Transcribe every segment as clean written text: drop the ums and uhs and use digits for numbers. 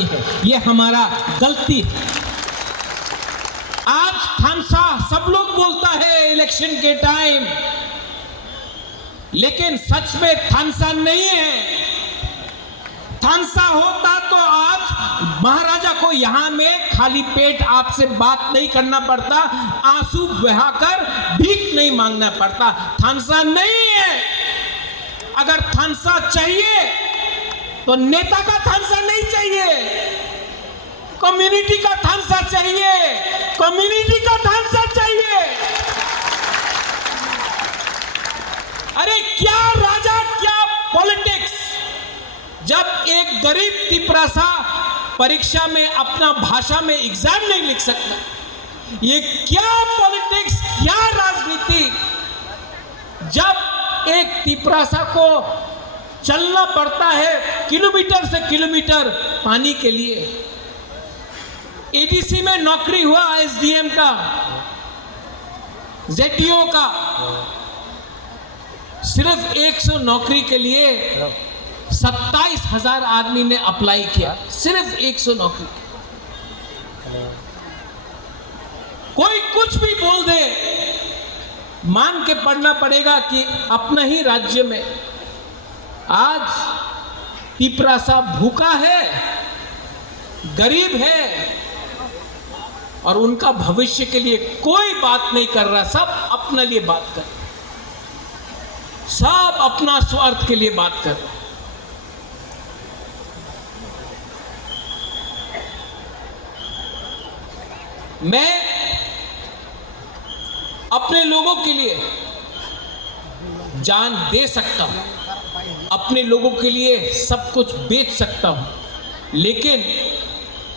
नहीं है, ये हमारा गलती है। आज थानसा सब लोग बोलता है इलेक्शन के टाइम, लेकिन सच में थानसा नहीं है। थानसा होता तो आज महाराजा को यहां में खाली पेट आपसे बात नहीं करना पड़ता, आंसू बहाकर भीख नहीं मांगना पड़ता। थानसा नहीं है। अगर थानसा चाहिए तो नेता का थानसा नहीं चाहिए, कम्युनिटी का थानसा चाहिए, कम्युनिटी का थानसा चाहिए। अरे क्या राजा, क्या पॉलिटिक्स। जब एक गरीब तिपरासा परीक्षा में अपना भाषा में एग्जाम नहीं लिख सकता, ये क्या पॉलिटिक्स, क्या राजनीति। जब एक तिपरासा को चलना पड़ता है किलोमीटर से किलोमीटर पानी के लिए। एडीसी में नौकरी हुआ एसडीएम का, जेडीओ का, सिर्फ 100 नौकरी के लिए 27,000 आदमी ने अप्लाई किया, सिर्फ 100 नौकरी। कोई कुछ भी बोल दे, मान के पढ़ना पड़ेगा कि अपना ही राज्य में आज तिपरासा भूखा है, गरीब है और उनका भविष्य के लिए कोई बात नहीं कर रहा। सब अपने लिए बात कर, सब अपना स्वार्थ के लिए बात कर रहे। मैं अपने लोगों के लिए जान दे सकता हूं, अपने लोगों के लिए सब कुछ बेच सकता हूं, लेकिन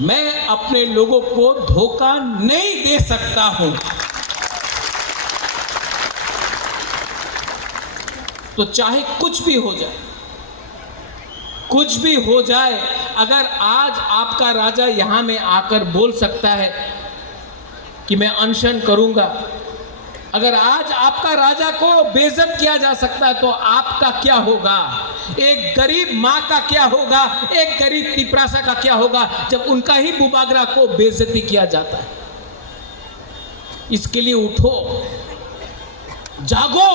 मैं अपने लोगों को धोखा नहीं दे सकता हूं। तो चाहे कुछ भी हो जाए, कुछ भी हो जाए, अगर आज आपका राजा यहां में आकर बोल सकता है कि मैं अनशन करूंगा, अगर आज आपका राजा को बेइज्जत किया जा सकता है, तो आपका क्या होगा? एक गरीब माँ का क्या होगा? एक गरीब तिपरासा का क्या होगा जब उनका ही बुबागरा को बेइज्जती किया जाता है? इसके लिए उठो, जागो,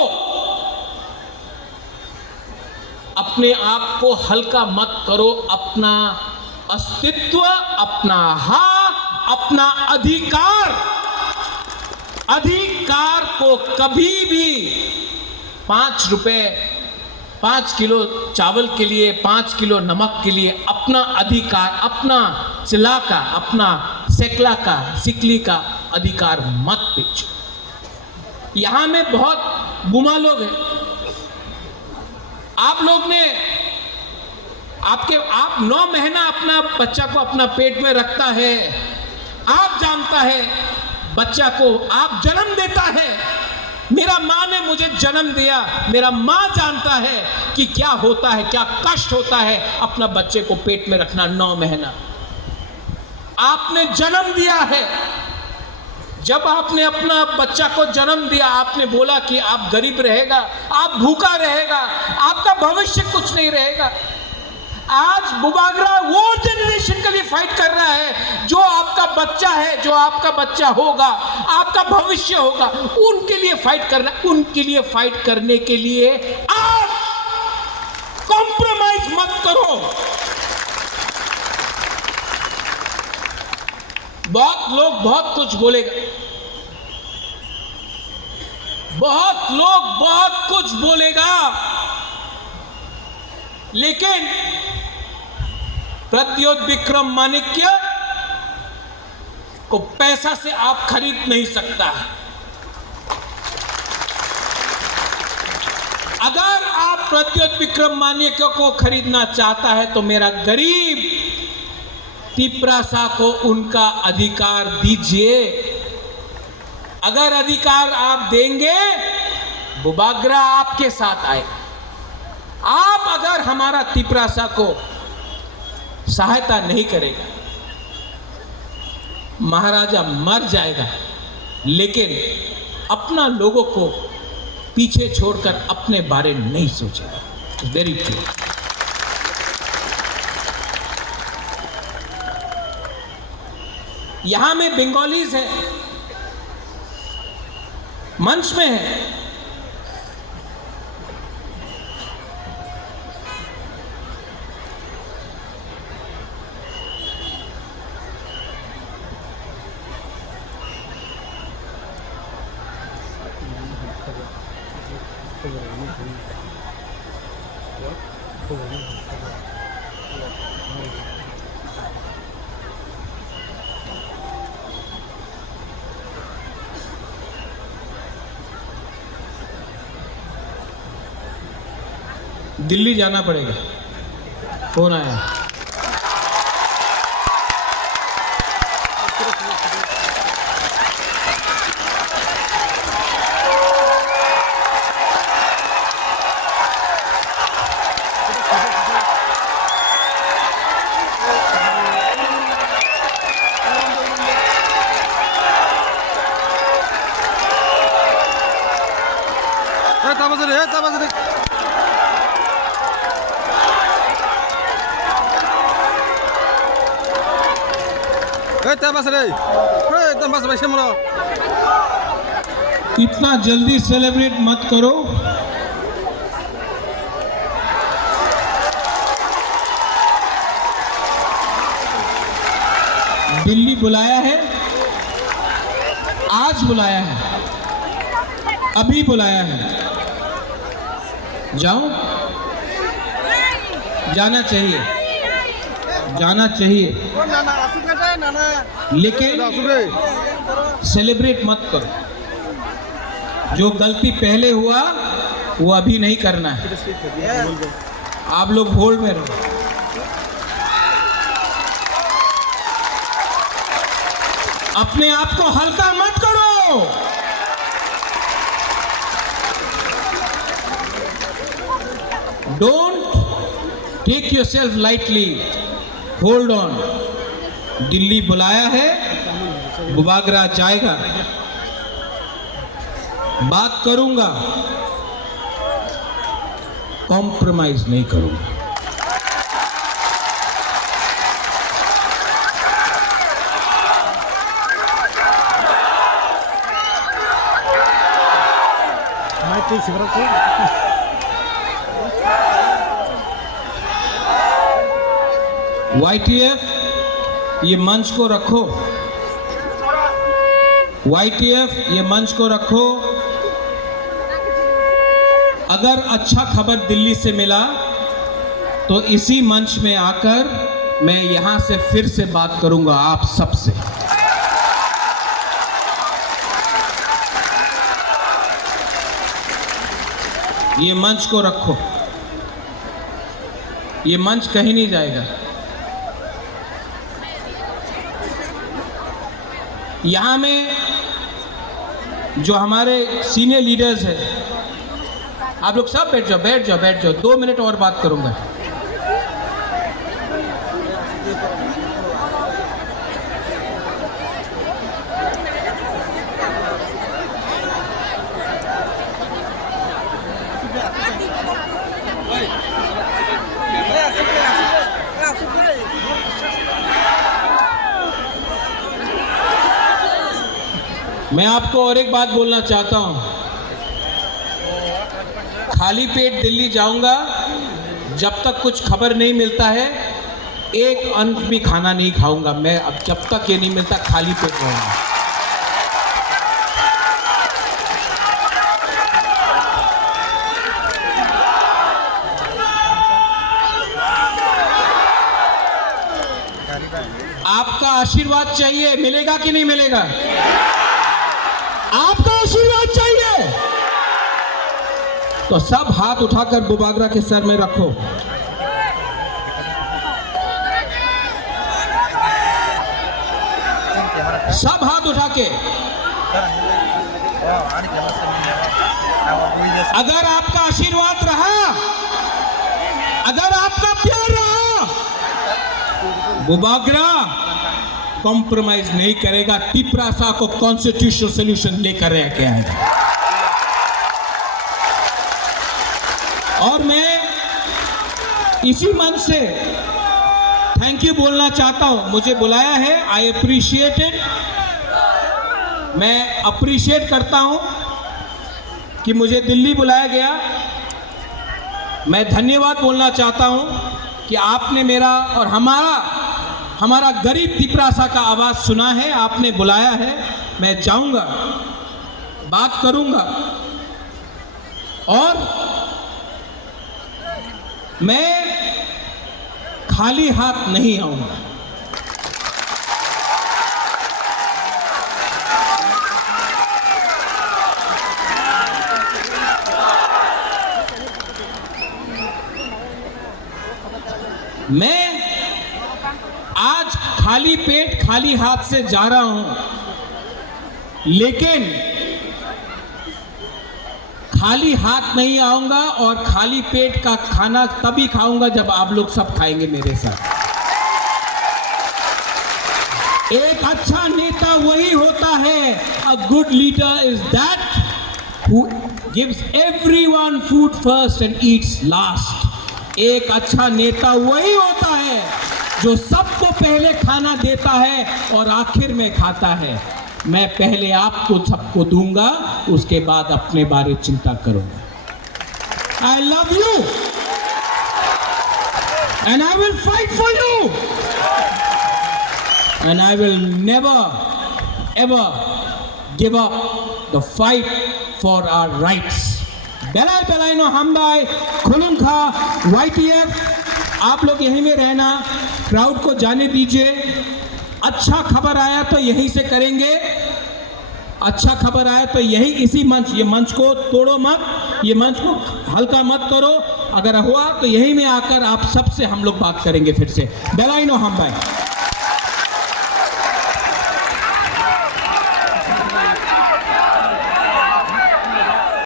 अपने आप को हल्का मत करो। अपना अस्तित्व, अपना अपना अधिकार को कभी भी 5 रुपए, 5 किलो चावल के लिए, 5 किलो नमक के लिए अपना अधिकार, अपना चिल्ला का, अपना सेकला का, सिकली का अधिकार मत बेचो। यहां में बहुत गुमा लोग हैं। आप लोग ने आप 9 महीना अपना बच्चा को अपना पेट में रखता है, आप जानता है बच्चा को आप जन्म देता है। मेरा माँ ने मुझे जन्म दिया, मेरा माँ जानता है कि क्या होता है, क्या कष्ट होता है अपना बच्चे को पेट में रखना 9 महीना। आपने जन्म दिया है, जब आपने अपना बच्चा को जन्म दिया, आपने बोला कि आप गरीब रहेगा, आप भूखा रहेगा, आपका भविष्य कुछ नहीं रहेगा। आज बुबागरा वो जनरेशन के लिए फाइट कर रहा है जो आपका बच्चा है, जो आपका बच्चा होगा, आपका भविष्य होगा, उनके लिए फाइट करना। उनके लिए फाइट करने के लिए आप कॉम्प्रोमाइज मत करो। बहुत लोग बहुत कुछ बोलेगा, बहुत लोग बहुत कुछ बोलेगा, लेकिन प्रद्योत विक्रम माणिक्य को पैसा से आप खरीद नहीं सकता है। अगर आप प्रद्योत विक्रम माणिक्य को खरीदना चाहता है तो मेरा गरीब तिपरासा को उनका अधिकार दीजिए। अगर अधिकार आप देंगे, बुबागरा आपके साथ आएगा। आप अगर हमारा तिपरासा को सहायता नहीं करेगा, महाराजा मर जाएगा, लेकिन अपना लोगों को पीछे छोड़कर अपने बारे में नहीं सोचेगा। Very true. यहां में बंगालीज है, मंच में है। दिल्ली जाना पड़ेगा, फोन आया। इतना जल्दी सेलिब्रेट मत करो। दिल्ली बुलाया है, आज बुलाया है, अभी बुलाया है। जाऊं? जाना चाहिए, जाना चाहिए, लेकिन सेलिब्रेट मत करो। जो गलती पहले हुआ वो अभी नहीं करना है। आप लोग होल्ड में रहो। अपने आप को हल्का मत करो। Don't take yourself lightly, hold on. Delhi बुलाया है, बुबागरा जाएगा। बात करूंगा, कॉम्प्रोमाइज नहीं करूंगा। YTF, ये मंच को रखो। YTF, ये मंच को रखो। अगर अच्छा खबर दिल्ली से मिला तो इसी मंच में आकर मैं यहां से फिर से बात करूंगा आप सबसे। ये मंच को रखो, ये मंच कहीं नहीं जाएगा। यहां में जो हमारे सीनियर लीडर्स हैं, आप लोग सब बैठ जाओ, बैठ जाओ, बैठ जाओ। 2 मिनट और बात करूंगा। मैं आपको और एक बात बोलना चाहता हूं। खाली पेट दिल्ली जाऊंगा, जब तक कुछ खबर नहीं मिलता है एक अंत भी खाना नहीं खाऊंगा मैं। अब जब तक ये नहीं मिलता खाली पेट रहूंगा। आपका आशीर्वाद चाहिए, मिलेगा कि नहीं मिलेगा? आपका आशीर्वाद चाहिए तो सब हाथ उठाकर बुबागरा के सर में रखो। सब हाथ उठा के। अगर आपका आशीर्वाद रहा, अगर आपका प्यार रहा, बुबागरा कॉम्प्रोमाइज नहीं करेगा। टिपरासा को कॉन्स्टिट्यूशनल सॉल्यूशन लेकर रह के आएगा। और मैं इसी मन से थैंक यू बोलना चाहता हूं। मुझे बुलाया है, आई अप्रिशिएट इट। मैं अप्रिशिएट करता हूं कि मुझे दिल्ली बुलाया गया। मैं धन्यवाद बोलना चाहता हूं कि आपने मेरा और हमारा गरीब तिपरासा का आवाज सुना है, आपने बुलाया है। मैं जाऊंगा, बात करूंगा और मैं खाली हाथ नहीं आऊंगा। मैं आज खाली पेट खाली हाथ से जा रहा हूं, लेकिन खाली हाथ नहीं आऊंगा और खाली पेट का खाना तभी खाऊंगा जब आप लोग सब खाएंगे मेरे साथ। एक अच्छा नेता वही होता है, a good leader is that who gives everyone food first and Yeats last. एक अच्छा नेता वही होता है जो सबको पहले खाना देता है और आखिर में खाता है। मैं पहले आपको सबको दूंगा, उसके बाद अपने बारे चिंता करूंगा। I love you and I will fight for you and I will never ever give up the fight for our rights. बेलाय बेलायनो हमबाय खुलुंखा YTF। आप लोग यहीं में रहना, क्राउड को जाने दीजिए। अच्छा खबर आया तो यहीं से करेंगे, अच्छा खबर आया तो यही इसी मंच, ये मंच को तोड़ो मत, ये मंच को हल्का मत करो। अगर हुआ तो यहीं में आकर आप सबसे हम लोग बात करेंगे फिर से। बेलायनो हमबाय।